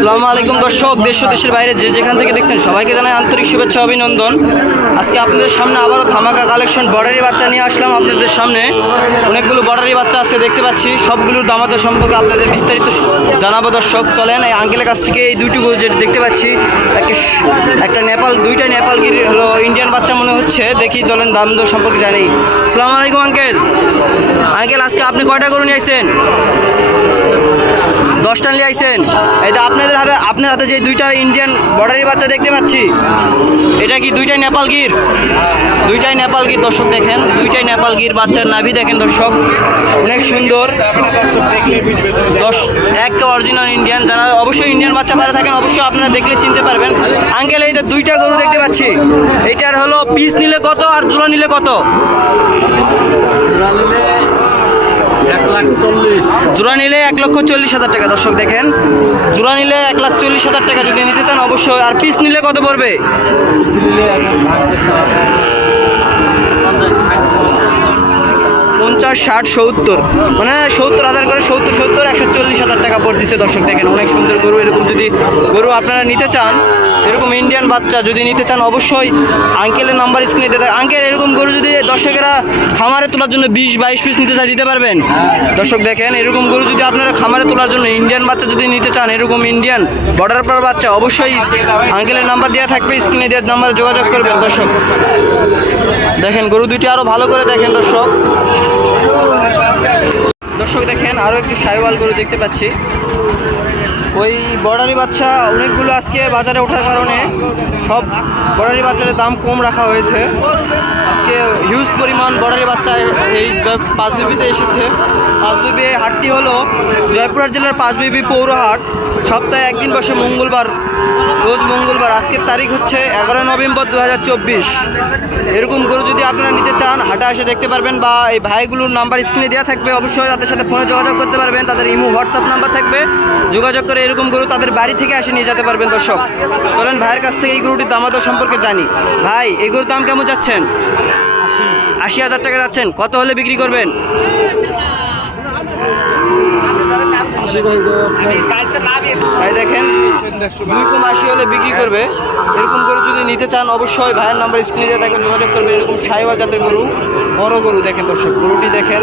আসসালামু আলাইকুম দর্শক, দেশ ও দেশের বাইরে যে যেখান থেকে দেখছেন সবাইকে জানাই আন্তরিক শুভেচ্ছা অভিনন্দন। আজকে আপনাদের সামনে আবারও ধামাকা কালেকশন বর্ডারি বাচ্চা নিয়ে আসলাম আপনাদের সামনে। অনেকগুলো বর্ডারি বাচ্চা আজকে দেখতে পাচ্ছি, সবগুলোর দামাদর সম্পর্কে আপনাদের বিস্তারিত জানাবো দর্শক। চলেন এই আঙ্কেলের কাছ থেকে এই দুইটুকু যেটা দেখতে পাচ্ছি, একটা নেপাল, দুইটা নেপাল গির হলো ইন্ডিয়ান বাচ্চা মনে হচ্ছে। দেখি চলেন দামদর সম্পর্কে জানি। আসসালামু আলাইকুম আঙ্কেল। আঙ্কেল আজকে আপনি কয়টা গরু নিয়ে আসছেন? 10টা নিয়ে আইছেন। এটা আপনার হাতে যে দুইটা ইন্ডিয়ান বর্ডারি বাচ্চা দেখতে পাচ্ছি, এটা কি দুইটাই নেপাল গির? দুইটাই নেপাল গির দর্শক, দেখেন দুইটাই নেপাল গির। বাচ্চার নাভি দেখেন দর্শক, অনেক সুন্দর। এক অরিজিনাল ইন্ডিয়ান। যারা অবশ্যই ইন্ডিয়ান বাচ্চা পারে থাকেন অবশ্যই আপনারা দেখলে চিনতে পারবেন। আঙ্কেল এই যে দুইটা গরু দেখতে পাচ্ছি, এটার হলো পিস নিলে কত আর জোড়া নিলে কত? জোড়া নিলে 1,40,000 টাকা দর্শক, দেখেন জোড়া নিলে 1,40,000 টাকা যদি নিতে চান অবশ্যই। আর পিস নিলে কত পড়বে? 50, 60, 70, মানে 70,000 করে, 70, 140,000 টাকা পড়তেছে দর্শক। দেখেন অনেক সুন্দর গরু। এরকম যদি গরু আপনারা নিতে চান, এরকম ইন্ডিয়ান বাচ্চা যদি নিতে চান অবশ্যই আঙ্কেলের নাম্বার স্ক্রিনে দিতে। আঙ্কেল এরকম গরু যদি দর্শকেরা খামারে তোলার জন্য 20-22 পিস নিতে চায় দিতে পারবেন? দর্শক দেখেন এরকম গরু যদি আপনারা খামারে তোলার জন্য ইন্ডিয়ান বাচ্চা যদি নিতে চান, এরকম ইন্ডিয়ান বর্ডার পার বাচ্চা, অবশ্যই আঙ্কেলের নাম্বার দেওয়া থাকবে, স্ক্রিনে দেওয়ার নাম্বারে যোগাযোগ করবেন দর্শক। দেখেন গরু দুইটি আরও ভালো করে দেখেন দর্শক। দর্শক দেখেন আরও একটি সাইওয়াল গরু দেখতে পাচ্ছি। ওই বর্ডারি বাচ্চা অনেকগুলো আজকে বাজারে ওঠার কারণে সব বর্ডারি বাচ্চার দাম কম রাখা হয়েছে। আজকে হিউজ পরিমাণ বর্ডারি বাচ্চা এই পাঁচবিবিতে এসেছে। পাঁচবিবি হাটটি হলো জয়পুরহাট জেলার পাঁচবিবি পৌরহাট। সপ্তাহে একদিন বসে মঙ্গলবার, রোজ মঙ্গলবার। আজকের তারিখ হচ্ছে 11 নভেম্বর 2024। এরকম গরু যদি আপনারা নিতে চান হাটে এসে দেখতে পারবেন, বা এই ভাইগুলোর নাম্বার স্ক্রিনে দেওয়া থাকবে, অবশ্যই তাদের সাথে ফোনে যোগাযোগ করতে পারবেন। তাদের ইমো হোয়াটসঅ্যাপ নাম্বার থাকবে, যোগাযোগ করে এরকম গরু তাদের বাড়ি থেকে এসে নিয়ে যেতে পারবেন দর্শক। চলেন ভাইয়ের কাছ থেকে এই গরুটির দামাদর সম্পর্কে জানি। ভাই এই গরুর দাম কেমন যাচ্ছেন? 80,000 টাকা যাচ্ছেন। কত হলে বিক্রি করবেন? ভাই দেখেন 2,80 হলে বিক্রি করবে। এরকম গরু যদি নিতে চান অবশ্যই ভাইয়ের নাম্বার স্ক্রিনে দেওয়া থাকবে, যোগাযোগ করবেন। এরকম সাইওয়াল জাতের গরু, বড় গরু দেখেন দর্শক, গরুটি দেখেন